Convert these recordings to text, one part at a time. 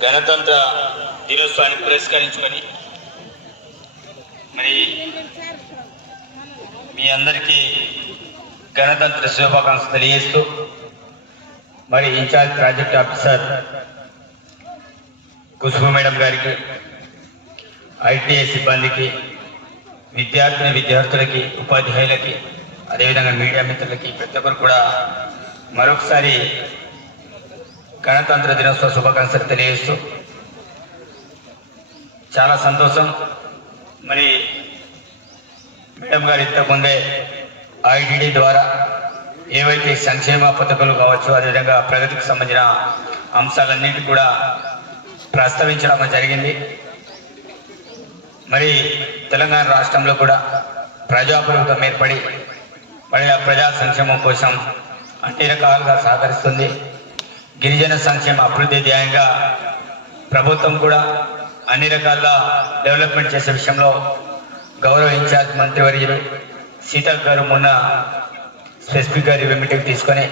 గణతంత్ర దినోత్సవాన్ని పురస్కరించుకొని మరి మీ అందరికీ గణతంత్ర శుభాకాంక్షలు తెలియజేస్తూ మరి in-charge project officer Kusuma madam గారికి ఐటీఐ సిబ్బందికి విద్యార్థిని విద్యార్థులకి ఉపాధ్యాయులకి అదేవిధంగా మీడియా మిత్రులకి ప్రతి ఒక్కరు కూడా మరొకసారి గణతంత్ర దినోత్సవ శుభాకాంక్షలు తెలియజేస్తూ చాలా సంతోషం. మరి మేడం గారు ఇంతకుముందే ఐటీడీ ద్వారా ఏవైతే సంక్షేమ పథకాలు కావచ్చు అదేవిధంగా ప్రగతికి సంబంధించిన అంశాలన్నింటి కూడా ప్రస్తావించడం జరిగింది. మరి తెలంగాణ రాష్ట్రంలో కూడా ప్రజాప్రభుత్వం ఏర్పడి మరి ఆ ప్రజా సంక్షేమం కోసం అన్ని రకాలుగా సహకరిస్తుంది. గిరిజన సంక్షేమ అభివృద్ధి ధ్యేయంగా ప్రభుత్వం కూడా అన్ని రకాల డెవలప్మెంట్ చేసే విషయంలో గౌరవ ఇన్ఛార్జ్ మంత్రివర్యులు సీతక్ గారు మొన్న స్పెసిఫిక్గా గారి మీటింగ్ తీసుకొని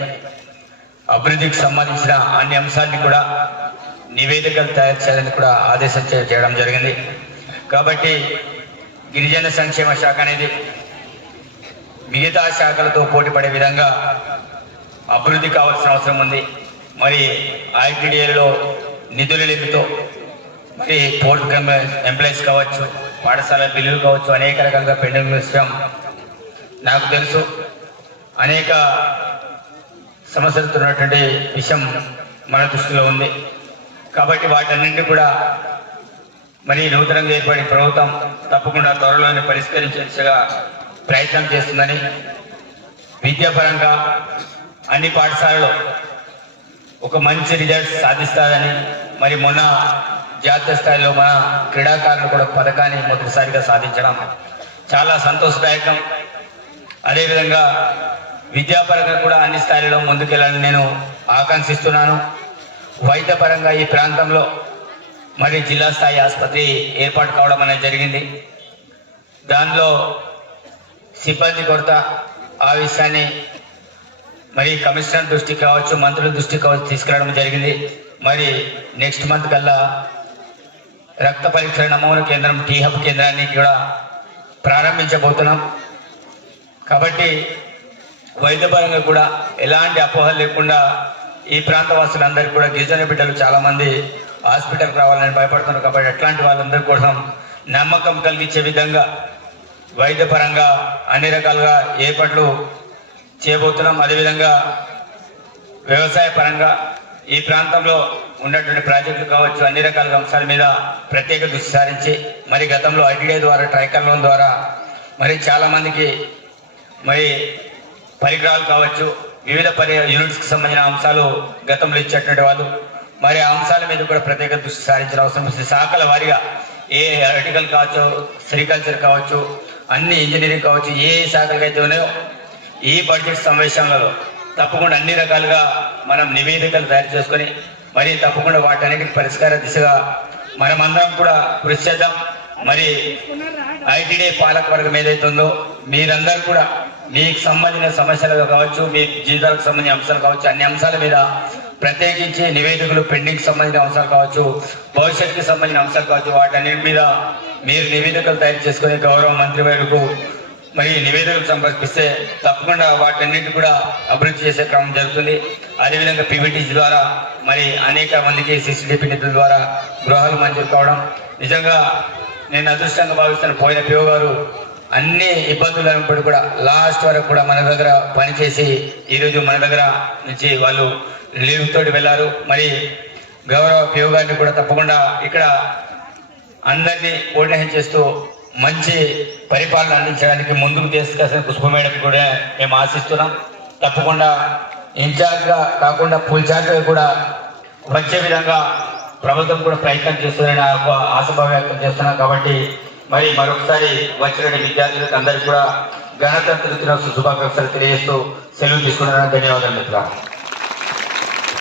అభివృద్ధికి సంబంధించిన అన్ని అంశాన్ని కూడా నివేదికలు తయారు చేయాలని కూడా ఆదేశం చేయడం జరిగింది. కాబట్టి గిరిజన సంక్షేమ శాఖ అనేది మిగతా శాఖలతో పోటీ పడే విధంగా అభివృద్ధి కావాల్సిన అవసరం ఉంది. మరి ఐటీడీఏలో నిధుల లేమితో మరి పోర్ట్ ఎంప్లాయీస్ కావచ్చు పాఠశాల బిల్లులు కావచ్చు అనేక రకాలుగా పెండింగ్ విషయం నాకు తెలుసు అనేక సమస్యలతో ఉన్నటువంటి విషయం మన దృష్టిలో ఉంది. కాబట్టి వాటన్నింటినీ కూడా మరి నూతనంగా ఏర్పడిన ప్రభుత్వం తప్పకుండా త్వరలోనే పరిష్కరించే దిశగా ప్రయత్నం చేస్తుందని విద్యాపరంగా అన్ని పాఠశాలలో ఒక మంచి రిజల్ట్ సాధిస్తారని మరి మొన్న జాతీయ స్థాయిలో మన క్రీడాకారులు కూడా పథకాన్ని మొదటిసారిగా సాధించడం చాలా సంతోషదాయకం. అదేవిధంగా విద్యాపరంగా కూడా అన్ని స్థాయిలో ముందుకెళ్ళాలని నేను ఆకాంక్షిస్తున్నాను. వైద్యపరంగా ఈ ప్రాంతంలో మరి జిల్లా స్థాయి ఆసుపత్రి ఏర్పాటు కావడం అనేది జరిగింది. దానిలో సిబ్బంది కొరత ఆ విషయాన్ని మరి కమిషనర్ దృష్టికి కావచ్చు మంత్రుల దృష్టికి కావచ్చు తీసుకురావడం జరిగింది. మరి నెక్స్ట్ మంత్ కల్లా రక్త పరీక్ష నమూనా కేంద్రం టీ హబ్ కేంద్రాన్ని కూడా ప్రారంభించబోతున్నాం. కాబట్టి వైద్యపరంగా కూడా ఎలాంటి అపోహలు లేకుండా ఈ ప్రాంత వాసులందరికీ కూడా గిరిజన బిడ్డలు చాలామంది హాస్పిటల్కి రావాలని భయపడుతున్నారు. కాబట్టి అట్లాంటి వాళ్ళందరి కోసం నమ్మకం కలిగించే విధంగా వైద్యపరంగా అన్ని రకాలుగా ఏర్పాట్లు చేయబోతున్నాం అదేవిధంగా వ్యవసాయ పరంగా ఈ ప్రాంతంలో ఉన్నటువంటి ప్రాజెక్టులు కావచ్చు అన్ని రకాల అంశాల మీద ప్రత్యేక దృష్టి సారించి మరి గతంలో ఐటీఐ ద్వారా ట్రైకల్ లోన్ ద్వారా మరి చాలామందికి మరి పరికరాలు కావచ్చు వివిధ పరి యూనిట్స్కి సంబంధించిన అంశాలు గతంలో ఇచ్చేటువంటి వాళ్ళు మరి ఆ అంశాల మీద కూడా ప్రత్యేక దృష్టి సారించిన అవసరం. వస్తుంది శాఖల వారీగా ఏ ఆర్టికల్ కావచ్చు సెరికల్చర్ కావచ్చు అన్ని ఇంజనీరింగ్ కావచ్చు ఏ శాఖలకు అయితే ఉన్నాయో ఈ బడ్జెట్ సమావేశంలో తప్పకుండా అన్ని రకాలుగా మనం నివేదికలు తయారు చేసుకొని మరి తప్పకుండా వాటన్నిటికి పరిష్కార దిశగా మనమందరం కూడా కృషి చేద్దాం. మరి ఐటీడీ పాలకవర్గం ఏదైతే ఉందో మీరందరూ కూడా మీకు సంబంధించిన సమస్యలు కావచ్చు మీ జీవితాలకు సంబంధించిన అంశాలు కావచ్చు అన్ని అంశాల మీద ప్రత్యేకించి నివేదికలు పెండింగ్ సంబంధించిన అంశాలు కావచ్చు భవిష్యత్తుకి సంబంధించిన అంశాలు కావచ్చు వాటన్నిటి మీద మీరు నివేదికలు తయారు చేసుకుని గౌరవ మంత్రి వారికి మరి నివేదికలు సమర్పిస్తే తప్పకుండా వాటన్నిటి కూడా అభివృద్ధి చేసే క్రమం జరుగుతుంది. అదేవిధంగా పీవీటీసీ ద్వారా మరి అనేక మందికి సిసిడిపి నిధుల ద్వారా గృహాలు మంజూరు కావడం. నిజంగా నేను అదృష్టంగా భావిస్తున్న పోయిన పిఓ గారు అన్ని ఇబ్బందులు అయినప్పుడు కూడా లాస్ట్ వరకు కూడా మన దగ్గర పనిచేసి ఈరోజు మన దగ్గర నుంచి వాళ్ళు లీవ్ తోటి వెళ్ళారు. మరి గౌరవ పిఓ గారిని కూడా తప్పకుండా ఇక్కడ అందరినీ కోఆర్డినేషన్ చేస్తూ మంచి పరిపాలన అందించడానికి ముందుకు తీసుకొచ్చిన పుష్ప మేడం కూడా మేము ఆశిస్తున్నాం. తప్పకుండా ఇన్ఛార్జ్గా కాకుండా ఫుల్ ఛార్జ్గా కూడా వచ్చే విధంగా ప్రభుత్వం కూడా ప్రయత్నం చేస్తుందని నాకు వ్యక్తం చేస్తున్నాం. కాబట్టి మరి మరొకసారి వచ్చిన విద్యార్థులకు అందరికీ కూడా గణతంత్ర దినోత్సవ శుభాకాంక్షలు తెలియజేస్తూ సెలవు తీసుకున్నాను ధన్యవాదాలు మిత్రులు